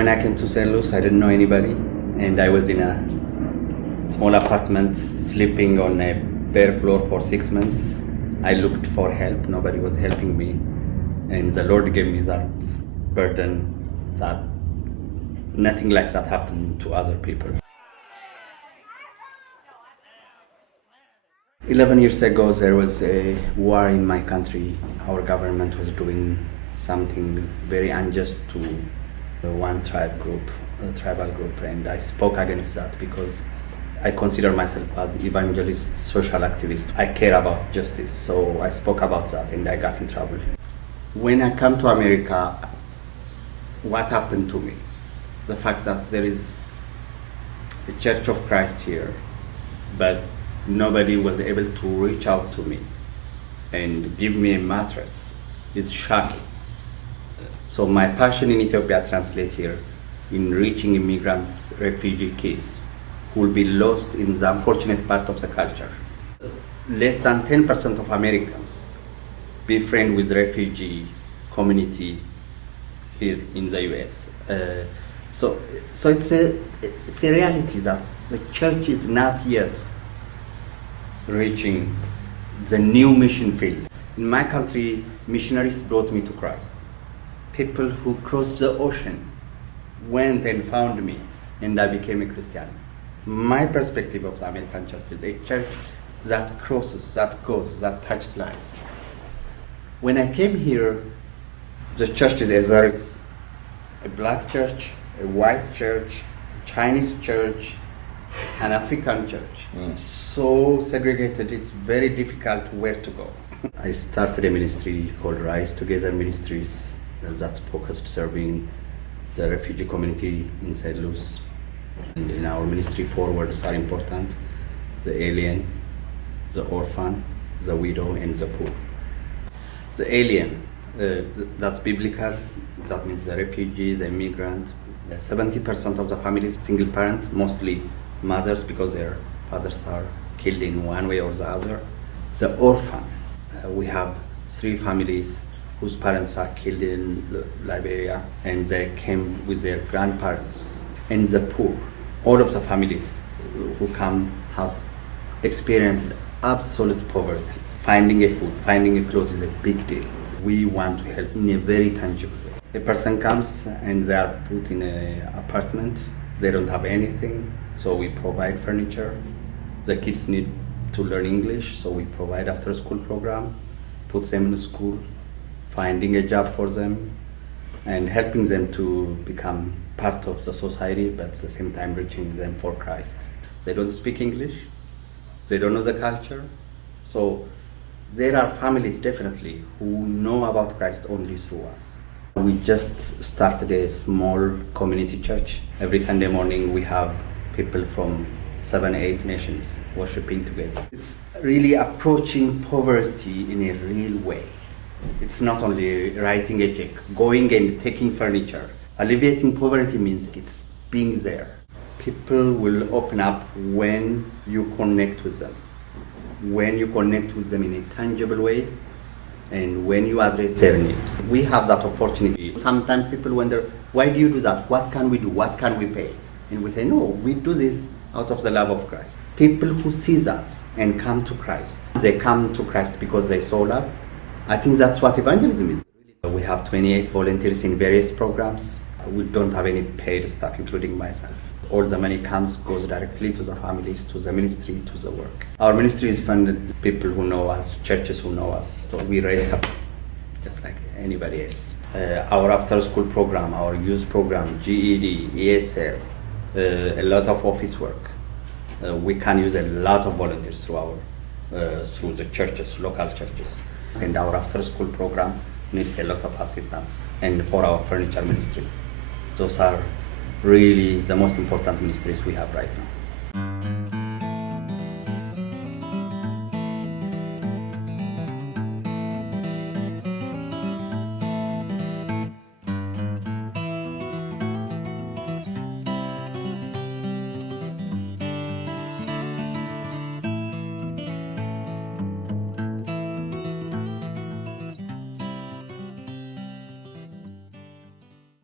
When I came to St. Louis, I didn't know anybody, and I was in a small apartment, sleeping on a bare floor for 6 months. I looked for help, nobody was helping me, and the Lord gave me that burden that nothing like that happened to other people. 11 years ago, there was a war in my country. Our government was doing something very unjust to one tribal group, and I spoke against that because I consider myself as evangelist, social activist. I care about justice, so I spoke about that and I got in trouble. When I come to America, what happened to me? The fact that there is a Church of Christ here, but nobody was able to reach out to me and give me a mattress is shocking. So my passion in Ethiopia translates here in reaching immigrant refugee kids who will be lost in the unfortunate part of the culture. Less than 10% of Americans befriend with refugee community here in the US. So it's a reality that the church is not yet reaching the new mission field. In my country, missionaries brought me to Christ. People who crossed the ocean went and found me, and I became a Christian. My perspective of the American church is a church that crosses, that goes, that touches lives. When I came here, the church is either it's a black church, a white church, Chinese church, an African church. It's so segregated, it's very difficult where to go. I started a ministry called Rise Together Ministries that's focused serving the refugee community in St. Louis. And in our ministry, 4 words are important: the alien, the orphan, the widow, and the poor. The alien, that's biblical, that means the refugee, the immigrant. 70% of the families, single parent, mostly mothers because their fathers are killed in one way or the other. The orphan, we have 3 families whose parents are killed in Liberia and they came with their grandparents. And the poor, all of the families who come have experienced absolute poverty. Finding a food, finding a clothes is a big deal. We want to help in a very tangible way. A person comes and they are put in an apartment, they don't have anything, so we provide furniture. The kids need to learn English, so we provide after school program, put them in school, finding a job for them, and helping them to become part of the society, but at the same time reaching them for Christ. They don't speak English, they don't know the culture, so there are families definitely who know about Christ only through us. We just started a small community church. Every Sunday morning we have people from 7-8 nations worshiping together. It's really approaching poverty in a real way. It's not only writing a check, going and taking furniture. Alleviating poverty means it's being there. People will open up when you connect with them. When you connect with them in a tangible way, and when you address their need. We have that opportunity. Sometimes people wonder, why do you do that? What can we do? What can we pay? And we say, no, we do this out of the love of Christ. People who see that and come to Christ, they come to Christ because they saw love. I think that's what evangelism is. We have 28 volunteers in various programs. We don't have any paid staff, including myself. All the money goes directly to the families, to the ministry, to the work. Our ministry is funded people who know us, churches who know us, so we raise up just like anybody else. Our after-school program, our youth program, GED, ESL, a lot of office work. We can use a lot of volunteers through the churches, local churches. And our after-school program needs a lot of assistance. And for our furniture ministry, those are really the most important ministries we have right now.